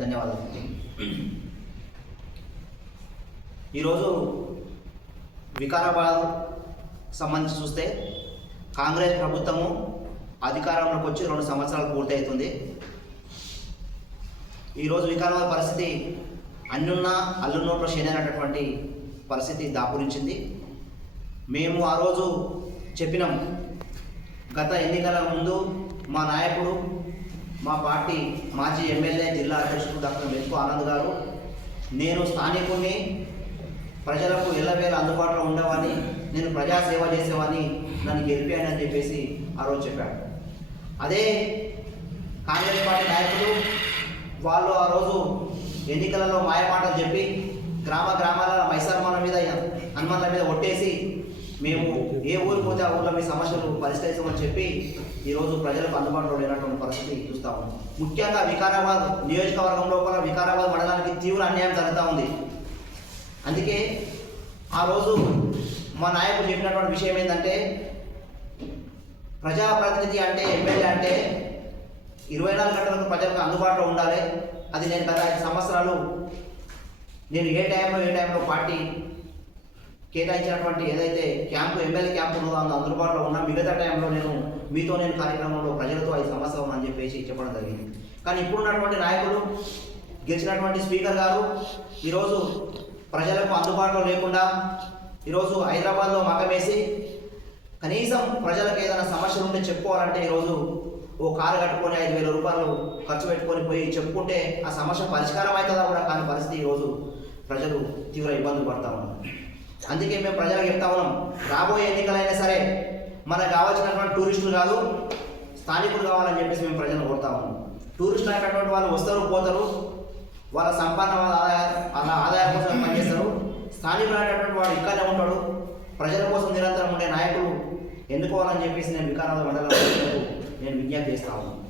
ధన్యవాదాలు. ఈరోజు వికారాబాద్ సంబంధించి చూస్తే కాంగ్రెస్ ప్రభుత్వము అధికారంలోకి వచ్చి 2 సంవత్సరాలు పూర్తి అవుతుంది. ఈరోజు వికారాబాద్ పరిస్థితి అన్నున్న అల్లున్నోట్లో శనైనటువంటి పరిస్థితి దాపురించింది. మేము ఆ రోజు చెప్పినాం, గత ఎన్నికల ముందు మా నాయకుడు, మా పార్టీ మాజీ ఎమ్మెల్యే జిల్లా అధ్యక్షుడు డాక్టర్ మెతుకు ఆనంద్ గారు, నేను స్థానికుని, ప్రజలకు ఎల్లవేళ అందుబాటులో ఉండేవాని, నేను ప్రజాసేవ చేసేవాని, నన్ను గెలిపాను అని చెప్పేసి ఆ రోజు చెప్పాడు. అదే కాంగ్రెస్ పార్టీ నాయకులు వాళ్ళు ఆ రోజు ఎన్నికలలో మాయమాటలు చెప్పి గ్రామాల మైసర్మల మీద హనుమాన్ల మీద ఒట్టేసి మేము ఏ ఊరు పోతే ఆ ఊళ్ళో మీ సమస్యలు పరిష్కరిస్తామని చెప్పి ఈరోజు ప్రజలకు అందుబాటులో లేనటువంటి పరిస్థితి చూస్తూ ఉన్నాం. ముఖ్యంగా వికారాబాద్ నియోజకవర్గం లోపల వికారాబాద్ మండలానికి తీవ్ర అన్యాయం జరుగుతూ ఉంది. అందుకే ఆ రోజు మా నాయకుడు చెప్పినటువంటి విషయం ఏంటంటే, ప్రజాప్రతినిధి అంటే ఎమ్మెల్యే అంటే 24 గంటలకు ప్రజలకు అందుబాటులో ఉండాలి. అది నేను గత 5 సంవత్సరాలు నేను ఏ టైంలో పార్టీ కేటాయించినటువంటి ఏదైతే క్యాంపు ఎమ్మెల్యే క్యాంపు ఉన్నదో అందుబాటులో ఉన్నా, మిగతా టైంలో నేను కార్యక్రమంలో ప్రజలతో 5 సంవత్సరాలు అని చెప్పేసి చెప్పడం జరిగింది. కానీ ఇప్పుడున్నటువంటి నాయకులు, గెలిచినటువంటి స్పీకర్ గారు ఈరోజు ప్రజలకు అందుబాటులో లేకుండా ఈరోజు హైదరాబాద్లో మకమేసి కనీసం ప్రజలకు ఏదైనా సమస్యలు ఉంటే చెప్పుకోవాలంటే ఈరోజు ఓ కారు కట్టుకొని 5,000 రూపాయలు ఖర్చు పెట్టుకొని పోయి చెప్పుకుంటే ఆ సమస్య పరిష్కారం అవుతుందా కూడా కాని పరిస్థితి ఈరోజు ప్రజలు తీవ్ర ఇబ్బందులు పడతా ఉన్నారు. అందుకే మేము ప్రజలకు చెప్తా ఉన్నాం, రాబోయే ఎన్నికలైనా సరే మనకు కావాల్సినటువంటి టూరిస్టులు కాదు, స్థానికులు కావాలని చెప్పేసి మేము ప్రజలను కోరుతా ఉన్నాం. టూరిస్టులు అనేటటువంటి వాళ్ళు వస్తారు పోతారు, వాళ్ళ సంపాదన వాళ్ళ ఆదాయం కోసం పనిచేస్తారు. స్థానికులు అనేటటువంటి వాడు ఇక్కడనే ఉంటాడు. ప్రజల కోసం నిరంతరం ఉండే నాయకులు ఎన్నుకోవాలని చెప్పేసి నేను వికారాబాద్ మండలంలో నేను విజ్ఞప్తి చేస్తా ఉన్నాను.